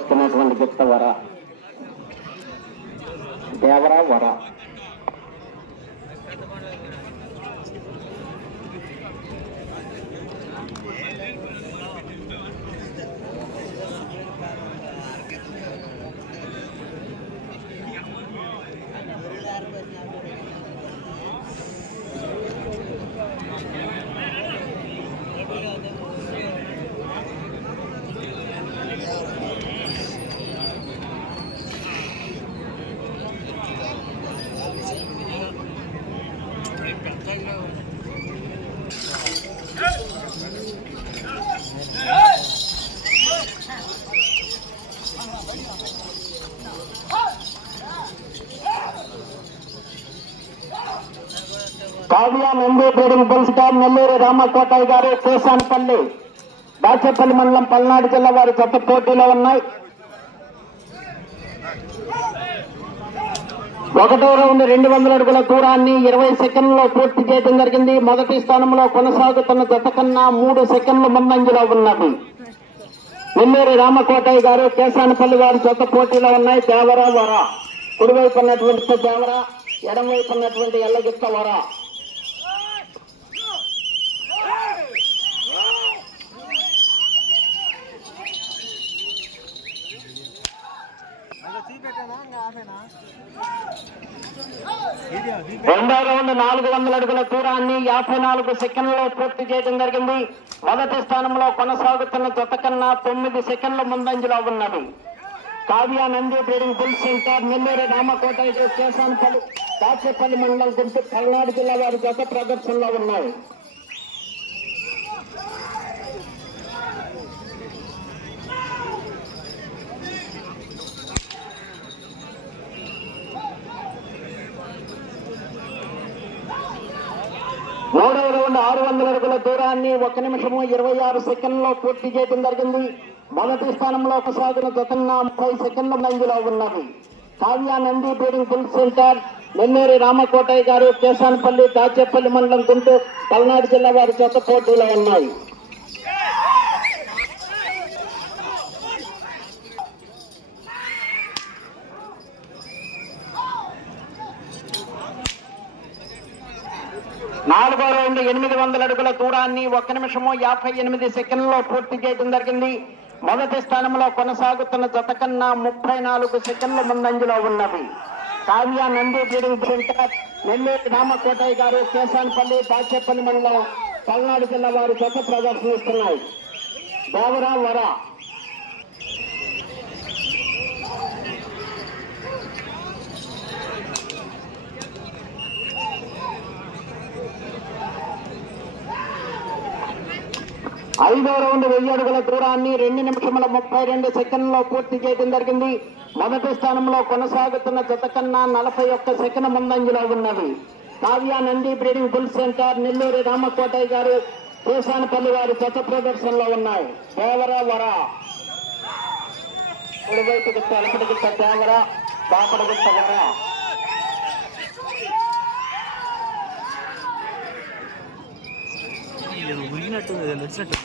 ఇస్తున్నటువంటి గుప్త వర. దేవర వర కావ్య నంది ట్రేడింగ్ నెల్లూరు రామకోటయ్య గారు కేసానపల్లి దాచేపల్లి మండలం పల్నాడు జిల్లా వారి జత పోటీలో ఉన్నాయి. ఒకటో రౌండ్ రెండు వందల అడుగుల దూరాన్ని ఇరవై సెకండ్లో పూర్తి చేయడం జరిగింది. మొదటి స్థానంలో కొనసాగుతున్న జత కన్నా మూడు సెకండ్ల ముందంజలో ఉన్నది నెల్లూరు రామకోటయ్య గారు కేశానపల్లి వారి జత పోటీలో ఉన్నాయి. దేవరా వర కుడివైపు ఉన్నటువంటి దేవరా ఎడమవైపు ఉన్నటువంటి ఎల్లగిత్త వర. రెండో రౌండ్ నాలుగు వందల అడుగుల దూరాన్ని యాభై నాలుగు సెకండ్లలో పూర్తి చేయడం జరిగింది. మొదటి స్థానంలో కొనసాగుతున్న జత కన్నా తొమ్మిది సెకండ్ల ముందంజలో ఉన్నది. Kavya Nandi breeding bull centre Nellore Ramakota Kesanpalli Dachepalli మండలం గుంటూరు పల్నాడు జిల్లా వారి జత ప్రదర్శనలో ఉన్నాయి. మూడవ రౌండ్ ఆరు వందల అడుగుల దూరాన్ని ఒక నిమిషము ఇరవై ఆరు సెకండ్లో పూర్తి చేయడం జరిగింది. మొదటి స్థానంలో కొనసాగిన జతన్న ముప్పై సెకండ్ల మందిలో ఉన్నది. Kavya Nandi breeding bull centre. Nellore Ramakotaiah garu Kesanapalli Dachepalli మండలం గుంటూరు పల్నాడు జిల్లా వారి చేత పోటీలో ఉన్నాయి. నాలుగో రౌండ్ ఎనిమిది వందల అడుగుల దూరాన్ని ఒక నిమిషము యాభై ఎనిమిది సెకండ్లో పూర్తి చేయడం జరిగింది. మొదటి స్థానంలో కొనసాగుతున్న జత కన్నా ముప్పై నాలుగు సెకండ్ల ముందంజలో ఉన్నవి కావ్య నంది బ్రీడింగ్ సెంటర్ నెల్లూరు రామకోటయ్య గారు కేశాన్పల్లి బాచేపల్లి మండలం పల్నాడు జిల్లా వారి జత ప్రదర్శనిస్తున్నాయి. దేవరా వర. ఐదో రౌండ్ వెయ్యి అడుగుల దూరాన్ని రెండు నిమిషముల ముప్పై రెండు సెకండ్లో పూర్తి చేయడం జరిగింది. మొదటి స్థానంలో కొనసాగుతున్న జత కన్నా నలభై ఒక్క సెకండ్ ముందంజలో ఉన్నది. Kavya Nandi breeding bull centre Nellore Ramakotaiah garu Kesanapalli వారి జత ప్రదర్శనలో ఉన్నాయి. దేవర వర. కుడివైపు గిట్ట ఎలపటి గిట్ట దేవర బాపడ గిట్ట వర. నచ్చినట్టు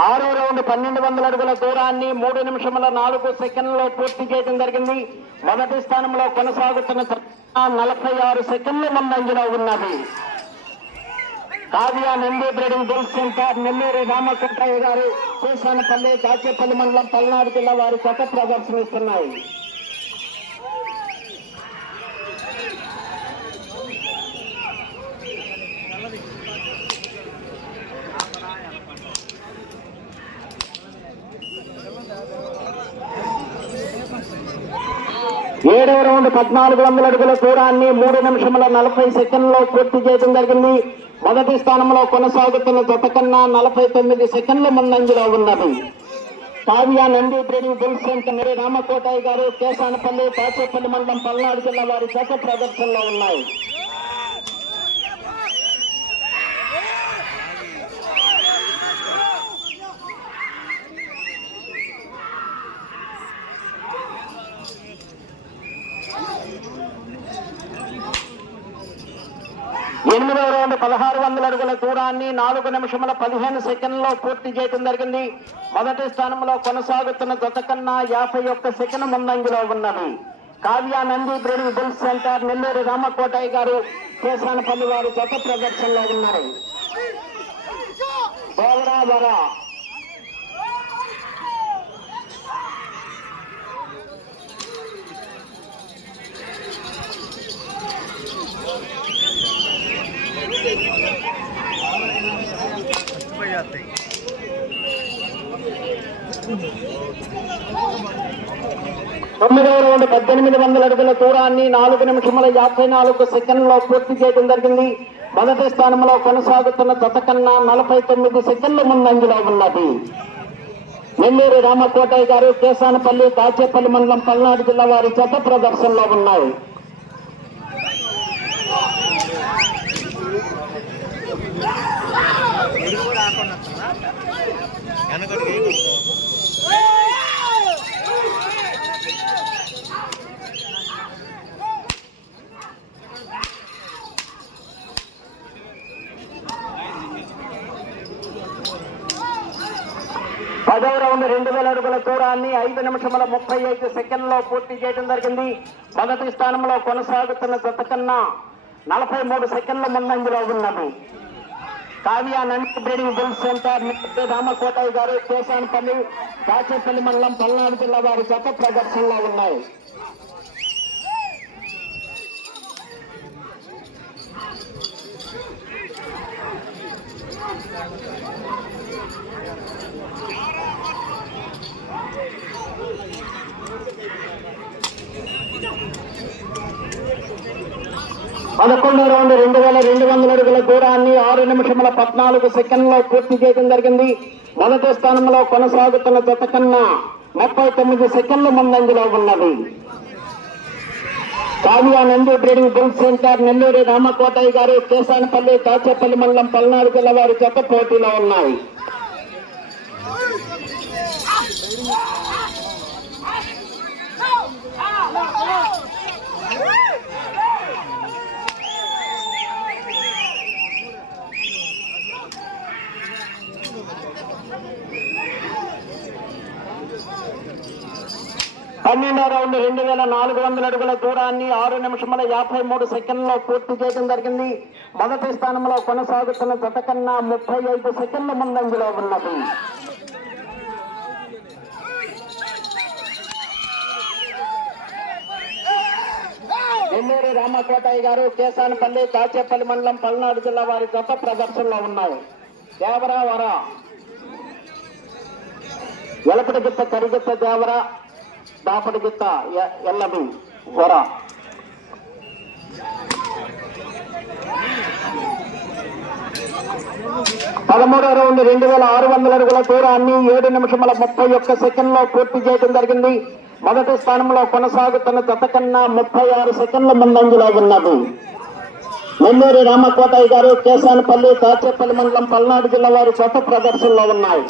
ఆరో రౌండ్ పన్నెండు వందల అడుగుల దూరాన్ని మూడు నిమిషముల నాలుగు సెకండ్లలో పూర్తి చేయడం జరిగింది. మొదటి స్థానంలో కొనసాగుతున్న నలభై ఆరు సెకండ్ల ముందంజలో ఉన్నది. Kavya Nandi breeding bull centre Nellore Ramakrishnaiah garu Kusanapalli Dachepalli మండలం పల్నాడు జిల్లా వారి జత ప్రదర్శనిస్తున్నాయి ఏడవ రౌండ్ పద్నాలుగు వందల అడుగుల దూరాన్ని మూడు నిమిషముల నలభై సెకండ్లో పూర్తి చేయడం జరిగింది. మొదటి స్థానంలో కొనసాగుతున్న జత కన్నా నలభై తొమ్మిది సెకండ్ల ముందంజలో ఉన్నది. Kavya Nandi breeding bulls centre Ramakotai garu Kesanapalli Kachepalli మండలం పల్నాడు జిల్లా వారి జత ప్రదర్శనలో ఉన్నాయి. ఎనిమిదవ రౌండ్ పదహారు వందల అడుగుల దూరాన్ని నాలుగు నిమిషముల పదిహేను సెకండ్లో పూర్తి చేయడం జరిగింది మొదటి స్థానంలో కొనసాగుతున్న జత కన్నా యాభై ఒక్క సెకండ్ ముందంజలో ఉన్నది Kavya Nandi breeding bulls centre Nellore Ramakotaiah garu Kesanapalli వారు జత ప్రదర్శనలో ఉన్నారు బోలరా వస్తాయి తొమ్మిదవ రెండు పద్దెనిమిది వందల అడుగుల దూరాన్ని నాలుగు నిమిషముల యాభై నాలుగు సెకండ్లో పూర్తి చేయడం జరిగింది. మొదటి స్థానంలో కొనసాగుతున్న జత కన్నా నలభై తొమ్మిది సెకండ్ల ముందంజలో ఉన్నది. నెల్లూరు రామకోటయ్య గారు కేసానపల్లి దాచేపల్లి మండలం పల్నాడు జిల్లా వారి జత ప్రదర్శనలో ఉన్నాయి. పదవ రౌండ్ రెండు వేల అడుగుల దూరాన్ని ఐదు నిమిషముల ముప్పై ఐదు సెకండ్లో పూర్తి చేయడం జరిగింది. మొదటి స్థానంలో కొనసాగుతున్న జత కన్నా నలభై మూడు సెకండ్ల ముందంజలో ఉన్నది. Kavya Nandi breeding bull centre Ramakotaiah garu Kesanapalli Kachepalli మండలం పల్నాడు జిల్లా వారి జత ప్రదర్శనలో ఉన్నాయి. పదకొండు రౌండ్ రెండు వేల రెండు వందల అడుగుల దూరాన్ని ఆరు నిమిషముల పద్నాలుగు సెకండ్లో పూర్తి చేయడం జరిగింది. మొదటి స్థానంలో కొనసాగుతున్న జత కన్నా ముప్పై తొమ్మిది సెకండ్ల ముందంజలో ఉన్నది. Kavya Nandu breeding bull centre Nelluri Ramakotaiah garu Kesanapalli Tachepalli మండలం పల్నాడు జిల్లా వారి జత పోటీలో ఉన్నాయి. పన్నెండో రౌండ్ రెండు వేల నాలుగు వందల అడుగుల దూరాన్ని ఆరు నిమిషముల యాభై మూడు సెకండ్లో పూర్తి చేయడం జరిగింది. మొదటి స్థానంలో కొనసాగుతున్న జత కన్నా ముప్పై ఐదు సెకండ్ల ముందంజలో ఉన్నది. నెల్లూరు రామకోటయ్య గారు కేశానపల్లి కాచేపల్లి మండలం పల్నాడు జిల్లా వారి జత ప్రదర్శనలో ఉన్నాయి. దేవరా వర. ఎలపటి గిత్త కరిగిత్త దేవరా. దాపడిగిత్త గిత్త వర. పదమూడో రౌండ్ రెండు వేల ఆరు వందల అడుగుల దూరాన్ని ఏడు నిమిషముల ముప్పై ఒక్క సెకండ్లో పూర్తి చేయడం జరిగింది. మొదటి స్థానంలో కొనసాగుతున్న జత కన్నా ముప్పై ఆరు సెకండ్ల ముందంజలో ఉన్నది. నెల్లూరు రామకోటయ్య గారు కేశానపల్లి తాచేపల్లి మండలం పల్నాడు జిల్లా వారి చోట ప్రదర్శనలో ఉన్నాయి.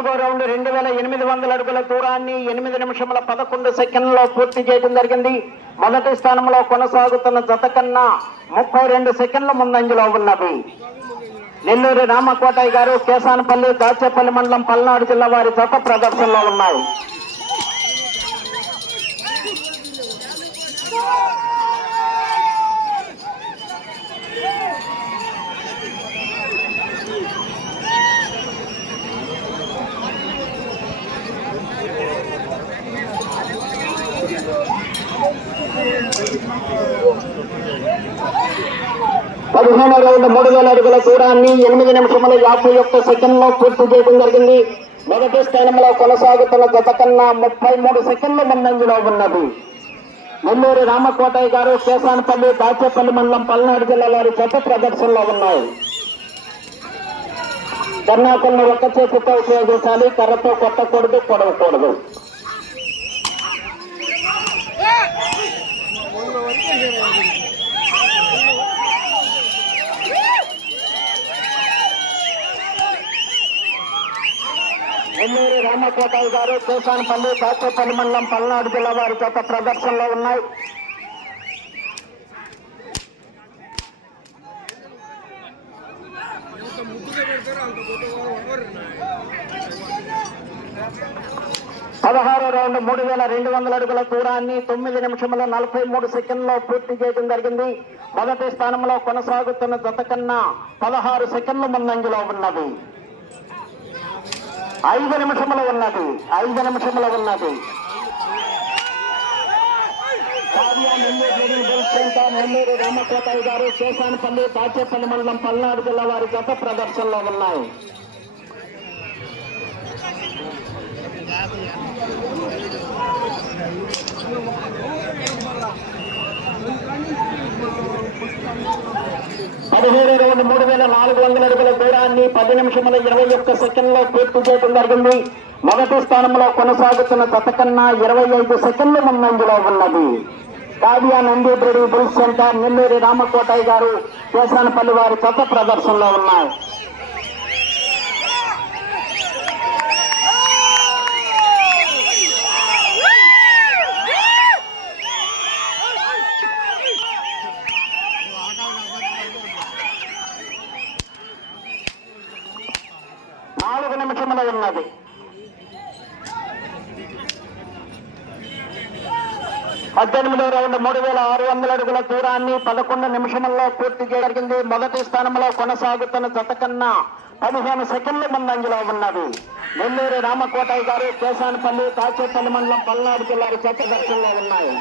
పద్నాలుగో రౌండ్ రెండు వేల ఎనిమిది వందల అడుగుల దూరాన్ని ఎనిమిది నిమిషముల పదకొండు సెకండ్లో పూర్తి చేయడం జరిగింది. మొదటి స్థానంలో కొనసాగుతున్న జత కన్నా ముప్పై రెండు సెకండ్ల ముందంజలో ఉన్నది. నెల్లూరు రామకోటయ్య గారు కేసానపల్లి దాచేపల్లి మండలం పల్నాడు జిల్లా వారి జత ప్రదర్శనలో ఉన్నాయి. పదిహేను రౌండ్ మూడు వేల అడుగుల దూరాన్ని ఎనిమిది నిమిషముల యాభై ఒక్క సెకండ్లో పూర్తి చేయడం జరిగింది. మొదటి స్థానంలో కొనసాగుతున్న గత కన్నా ముప్పై మూడు సెకండ్ల ముందంజలో ఉన్నది. నెల్లూరు రామకోటయ్య గారు కేశానపల్లి దాచేపల్లి మండలం పల్నాడు జిల్లా వారి ప్రదర్శనలో ఉన్నాయి. కర్ణాకులను ఒక్క చేతితో ఉపయోగించాలి కర్రతో కొట్టకూడదు కొడవకూడదు ఎల్లూరి రామకోటయ్య గారు కేశానపల్లి కాచేపల్లి మండలం పల్నాడు జిల్లా వారి చేత ప్రదర్శనలో ఉన్నాయి. మూడు వేల రెండు వందల అడుగుల దూరాన్ని తొమ్మిది నిమిషముల నలభై మూడు సెకండ్లో పూర్తి చేయడం జరిగింది. మొదటి స్థానంలో కొనసాగుతున్న జత కన్నా పదహారు సెకండ్ల ముందంజలో ఉన్నది. ఐదు నిమిషములు ఉన్నది. ఐదు నిమిషములు ఉన్నది. నెల్లూరు రామకోటయ్య గారు కేశానపల్లి దాచేపల్లి మండలం పల్నాడు జిల్లా వారి జత ప్రదర్శనలో ఉన్నాయి. పదిహేడు రెండు మూడు వేల నాలుగు వందల అడుగుల దూరాన్ని పది నిమిషముల ఇరవై ఒక్క సెకండ్లో పూర్తి చేయడం జరిగింది. మొదటి స్థానంలో కొనసాగుతున్న జత కన్నా ఇరవై ఐదు సెకండ్లు ముందంజలో ఉన్నది. కావ్య నంది బ్రెడి సెంటర్ నెల్లూరి రామకోటయ్య గారు కేసానపల్లి వారి జత ప్రదర్శనలో ఉన్నాయి నాలుగు నిమిషములు ఉన్నది పద్దెనిమిదో రౌండ్ మూడు వేల ఆరు వందల అడుగుల దూరాన్ని పదకొండు నిమిషముల్లో పూర్తి జరిగింది. మొదటి స్థానంలో కొనసాగుతున్న జత కన్నా పదిహేను సెకండ్ల ముందంజలో ఉన్నది. నెల్లూరు రామకోటయ్య గారు కేశానపల్లి కాచేపల్లి మండలం పల్నాడు జిల్లా చేత దర్శనంలో ఉన్నాయి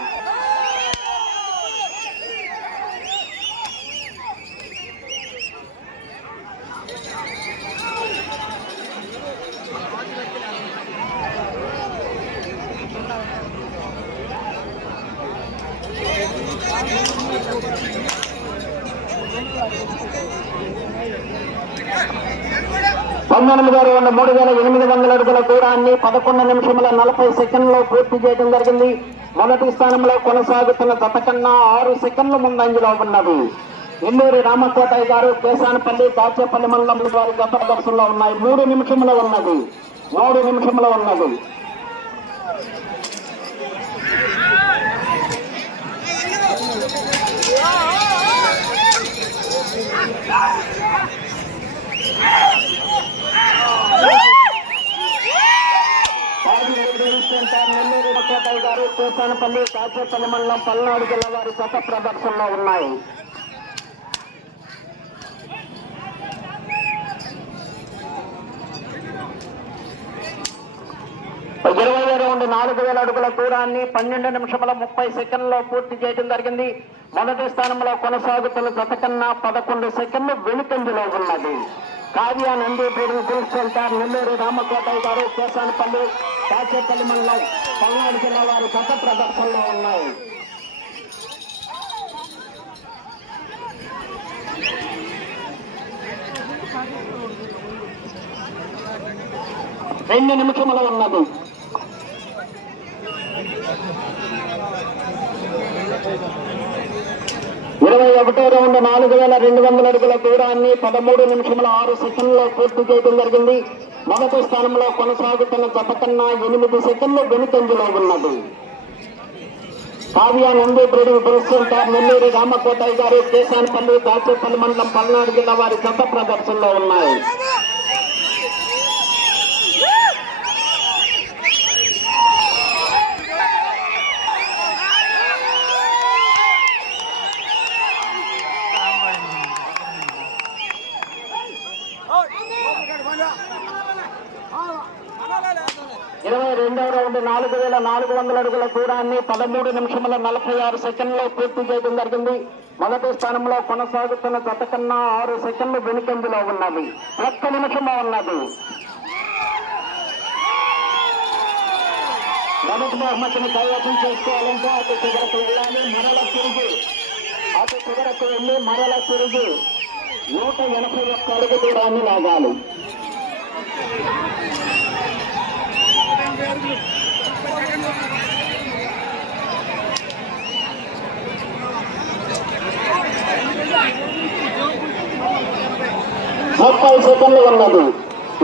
పంతొమ్మిది రౌండ్ మూడు వేల ఎనిమిది వందల దూరాన్ని పదకొండు నిమిషముల నలభై సెకండ్లో పూర్తి చేయడం జరిగింది. మొదటి స్థానంలో కొనసాగుతున్న జత కన్నా ఆరు సెకండ్ల ముందంజలో ఉన్నది. ఎల్లూరి రామకోటయ్య గారు కేశానపల్లి దాచేపల్లి మండలం వారి గత దర్శనంలో ఉన్నాయి. మూడు నిమిషంలో ఉన్నది. మూడు నిమిషంలో ఉన్నది. Yeah! రామకోటయ్య కాచేపల్లి మండలం పల్నాడు జిల్లా వారి కొత్త ప్రదర్శనలో ఉన్నాయి. ఇరవై రౌండ్ నాలుగు వేల అడుగుల దూరాన్ని పన్నెండు నిమిషముల ముప్పై సెకండ్లో పూర్తి చేయడం జరిగింది. మొదటి స్థానంలో కొనసాగుతున్న జత కన్నా పదకొండు సెకండ్లు వెనుకంజలో ఉన్నది. Kavya Nandi breeding bull centre Nellore Ramakotaiah garu Kesanapalli Kachepalli మండలం పల్నాడు జిల్లా వారి గత ప్రదర్శనలో ఉన్నాయి రెండు నిమిషములు ఉన్నది. ఇరవై ఒకటో రౌండ్ నాలుగు వేల రెండు వందల అడుగుల దూరాన్ని పదమూడు నిమిషముల ఆరు సెకండ్లో పూర్తి చేయడం జరిగింది. మొదటి స్థానంలో కొనసాగుతున్న జత కన్నా ఎనిమిది సెకండ్లు వెనుకంజలో ఉన్నది. కావ్య నంది బ్రీడింగ్ బుల్ నెల్లూరి రామకోటయ్య గారు కేశానపల్లి దాచేపల్లి మండలం పల్నాడు జిల్లా వారి జత ప్రదర్శనలో ఉన్నాయి ఇరవై రెండవ రౌండ్ నాలుగు వేల నాలుగు వందల అడుగుల దూరాన్ని పదమూడు నిమిషముల నలభై ఆరు సెకండ్లో పూర్తి చేయడం జరిగింది. మొదటి స్థానంలో కొనసాగుతున్న గత కన్నా ఆరు సెకండ్లు వెనుకంజలో ఉన్నది. ఒక్క నిమిషంలో ఉన్నది. మొదటి బహుమతిని కైవసం చేసుకోవాలంటే అటు చివరకు వెళ్ళాలి మరల తిరిగి. అటు చివరకు వెళ్ళి మరల తిరిగి. నూట ఎనభై ఒక్క అడుగు దూరాన్ని లాగాలి. ముప్పై సెకండ్లు ఉన్నది.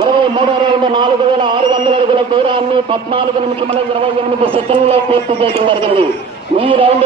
ఇరవై మూడో రౌండ్ నాలుగు వేల ఆరు వందల అడుగుల దూరాన్ని పద్నాలుగు నిమిషముల ఇరవై ఎనిమిది సెకండ్లో పూర్తి చేయడం జరిగింది. ఈ రౌండ్